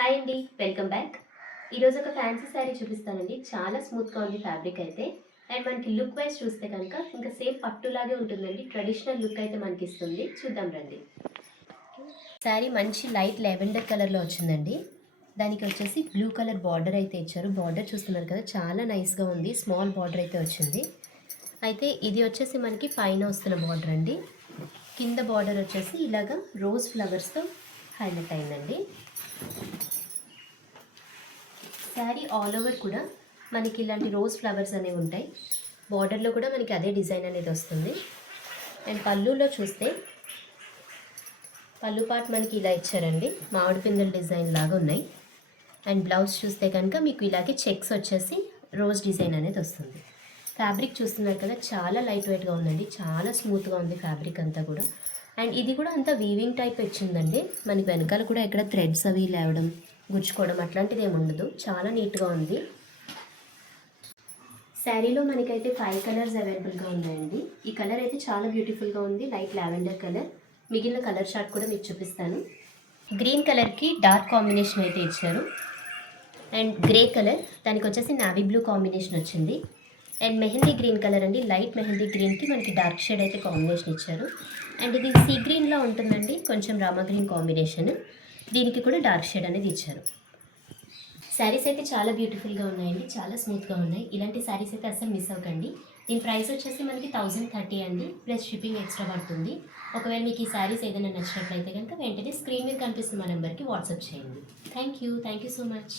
Hi అండి, welcome back. ఈరోజు ఒక ఫ్యాన్సీ శారీ చూపిస్తానండి. చాలా స్మూత్గా ఉంది ఫ్యాబ్రిక్ అయితే. అండ్ మనకి లుక్ వైజ్ చూస్తే కనుక ఇంకా సేమ్ పట్టులాగే ఉంటుందండి. ట్రెడిషనల్ లుక్ అయితే మనకి ఇస్తుంది. చూద్దాం రండి. శారీ మంచి లైట్ లెవెండర్ కలర్లో వచ్చిందండి. దానికి వచ్చేసి బ్లూ కలర్ బార్డర్ అయితే ఇచ్చారు. బార్డర్ చూస్తున్నారు కదా, చాలా నైస్గా ఉంది. స్మాల్ బార్డర్ అయితే వచ్చింది. అయితే ఇది వచ్చేసి మనకి పైన వస్తున్న బార్డర్ అండి. కింద బార్డర్ వచ్చేసి ఇలాగా రోజ్ ఫ్లవర్స్తో హైలైట్ అయిందండి. శారీ ఆల్ ఓవర్ కూడా మనకి ఇలాంటి రోజ్ ఫ్లవర్స్ అనేవి ఉంటాయి. బార్డర్లో కూడా మనకి అదే డిజైన్ అనేది వస్తుంది. అండ్ పళ్ళులో చూస్తే పళ్ళు పార్ట్ మనకి ఇలా ఇచ్చారండి. మామిడి పిందెల డిజైన్ లాగా ఉన్నాయి. అండ్ బ్లౌజ్ చూస్తే కనుక మీకు ఇలాగే చెక్స్ వచ్చేసి రోజ్ డిజైన్ అనేది వస్తుంది. ఫ్యాబ్రిక్ చూస్తున్నారు కదా, చాలా లైట్ వెయిట్గా ఉందండి. చాలా స్మూత్గా ఉంది ఫ్యాబ్రిక్ అంతా కూడా. అండ్ ఇది కూడా అంతా వీవింగ్ టైప్ ఇచ్చిందండి. మనకి వెనకాల కూడా ఎక్కడ థ్రెడ్స్ అవి లేవడం గుచ్చుకోవడం అట్లాంటిది ఏమి ఉండదు. చాలా నీట్గా ఉంది. శారీలో మనకైతే 5 కలర్స్ అవైలబుల్గా ఉన్నాయండి. ఈ కలర్ అయితే చాలా బ్యూటిఫుల్గా ఉంది. Light lavender colour. మిగిలిన కలర్ షార్ట్ కూడా మీకు చూపిస్తాను. గ్రీన్ కలర్కి డార్క్ కాంబినేషన్ అయితే ఇచ్చారు. అండ్ గ్రే కలర్, దానికి వచ్చేసి నావీ బ్లూ కాంబినేషన్ వచ్చింది. అండ్ మెహందీ గ్రీన్ కలర్ అండి. లైట్ మెహందీ గ్రీన్కి మనకి డార్క్ షేడ్ అయితే కాంబినేషన్ ఇచ్చారు. అండ్ ఇది సీ గ్రీన్లో ఉంటుందండి, కొంచెం రామా గ్రీన్ కాంబినేషన్. దీనికి కూడా డార్క్ షేడ్ అనేది ఇచ్చారు. శారీస్ అయితే చాలా బ్యూటిఫుల్గా ఉన్నాయండి. చాలా స్మూత్గా ఉన్నాయి. ఇలాంటి శారీస్ అయితే అసలు మిస్ అవ్వకండి. దీని ప్రైస్ వచ్చేసి మనకి 1030 అండి, ప్లస్ షిప్పింగ్ ఎక్స్ట్రా పడుతుంది. ఒకవేళ మీకు ఈ శారీస్ ఏదైనా నచ్చినట్లయితే కనుక వెంటనే స్క్రీన్ మీద కనిపిస్తున్న మా నెంబర్కి వాట్సాప్ చేయండి. Thank you so much.